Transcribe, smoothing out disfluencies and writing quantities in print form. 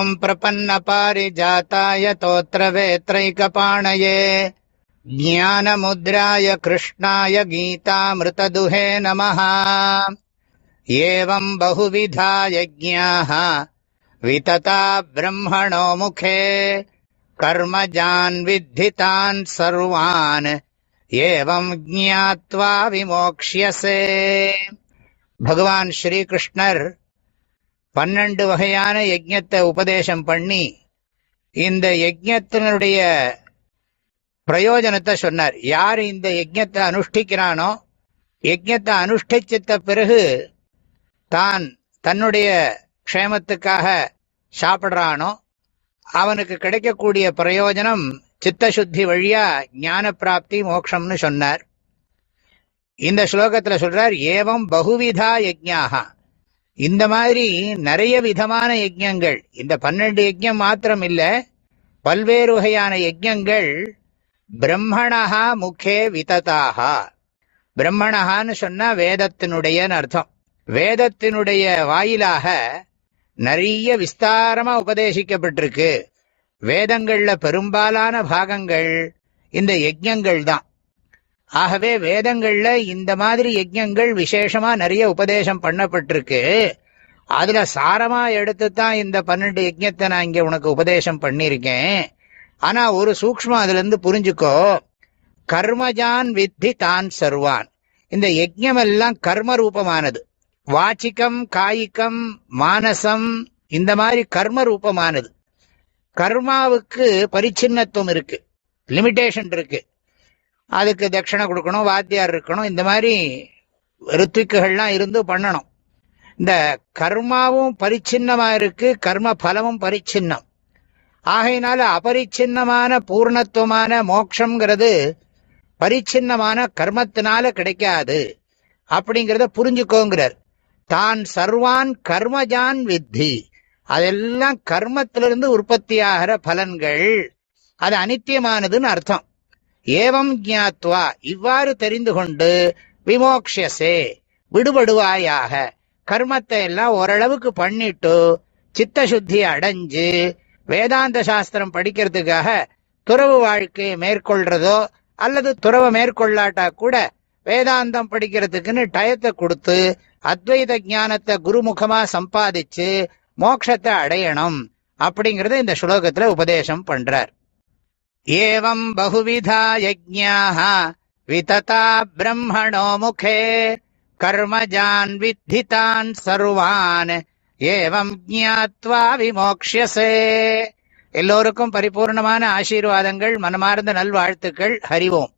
ஓம் பிரபன்ன பாரிஜாதாய தோத்ரவேத்ரைகபாணயே ஞானமுத்ராய கிருஷ்ணாய கீதாமிருததுஹே நமஹ. ஏவம் பகுவிதா யஜ்ஞாः விததா பிரம்மணோ முகே கர்மஜான் வித்திதான் சர்வான் ஏவம் ஜ்ஞாத்வா விமோக்ஷ்யசே. பகவான் ஸ்ரீகிருஷ்ணர் 12 வகையான யஜ்ஞத்தை உபதேசம் பண்ணி இந்த யஜ்ஞத்தினுடைய பிரயோஜனத்தை சொன்னார். யார் இந்த யஜ்ஞத்தை அனுஷ்டிக்கிறானோ, யஜ்ஞத்தை அனுஷ்டிச்சித்த பிறகு தான் தன்னுடைய க்ஷேமத்துக்காக சாப்பிட்றானோ அவனுக்கு கிடைக்கக்கூடிய பிரயோஜனம் சித்தசுத்தி வழியா ஞான பிராப்தி மோட்சம்னு சொன்னார். இந்த ஸ்லோகத்தில் சொல்றார், ஏவம் பகுவிதா யஜ்ஞாஹா. இந்த மாதிரி நிறைய விதமான யஜ்ஞங்கள், இந்த 12 யஜ்ஞம் மாத்திரம் இல்ல, பல்வேறு வகையான யஜ்ஞங்கள் பிரம்மணஹா முகே விததாஹா. பிரம்மணஹான்னு சொன்னா வேதத்தினுடைய அர்த்தம். வேதத்தினுடைய வாயிலாக நிறைய விஸ்தாரமா உபதேசிக்கப்பட்டிருக்கு. வேதங்கள்ல பெரும்பாலான பாகங்கள் இந்த யஜ்ஞங்கள் தான். ஆகவே வேதங்கள்ல இந்த மாதிரி யஜ்ஞங்கள் விசேஷமா நிறைய உபதேசம் பண்ணப்பட்டிருக்கு. அதுல சாரமா எடுத்துத்தான் இந்த 12 யஜ்ஞத்தை நான் இங்க உனக்கு உபதேசம் பண்ணியிருக்கேன். ஆனா ஒரு சூக்ஷ்மம் அதுல இருந்து புரிஞ்சுக்கோ. கர்மஜான் வித்தி தான் சர்வான். இந்த யஜ்ஞம் எல்லாம் கர்ம ரூபமானது. வாச்சிக்கம், காய்கம், மானசம், இந்த மாதிரி கர்ம ரூபமானது. கர்மாவுக்கு பரிச்சின்னத்துவம் இருக்கு, லிமிட்டேஷன் இருக்கு. அதுக்கு தட்சணை கொடுக்கணும், வாத்தியார் இருக்கணும், இந்த மாதிரி ரித்விக்குகள்லாம் இருந்து பண்ணணும். இந்த கர்மாவும் பரிச்சின்னமா இருக்கு, கர்ம பலமும் பரிச்சின்னம். ஆகையினால அபரிச்சின்னமான பூர்ணத்துவமான மோட்சம்ங்கிறது பரிச்சின்னமான கர்மத்தினால கிடைக்காது அப்படிங்கிறத புரிஞ்சுக்கோங்கிறார். தான் சர்வான் கர்மஜான் வித்தி. அதெல்லாம் கர்மத்திலிருந்து உற்பத்தியாகிற பலன்கள், அது அனித்தியமானதுன்னு அர்த்தம். ஏவம் ஜ்ஞாத்வா, இவ்வாறு தெரிந்து கொண்டு, விமோக்ஷசே, விடுபடுவாயாக. கர்மத்தை எல்லாம் ஓரளவுக்கு பண்ணிட்டு சித்தசுத்தி அடைஞ்சு வேதாந்த சாஸ்திரம் படிக்கிறதுக்காக துறவு வாழ்க்கையை மேற்கொள்றதோ அல்லது துறவை மேற்கொள்ளாட்டா கூட வேதாந்தம் படிக்கிறதுக்குன்னு டயத்தை கொடுத்து அத்வைத ஞானத்தை குருமுகமா சம்பாதிச்சு மோட்சத்தை அடையணும் அப்படிங்கறத இந்த ஸ்லோகத்துல உபதேசம் பண்றார். ஏவம் பகுவிதா யஜ்ஞாஹ விததா பிரம்மணோ முகே கர்மஜான் வித்திதான் சர்வான் ஏவம் ஜ்ஞாத்வா விமோக்ஷ்யசே. எல்லோருக்கும் பரிபூர்ணமான ஆசீர்வாதங்கள், மனமார்ந்த நல்வாழ்த்துக்கள். ஹரி ஓம்.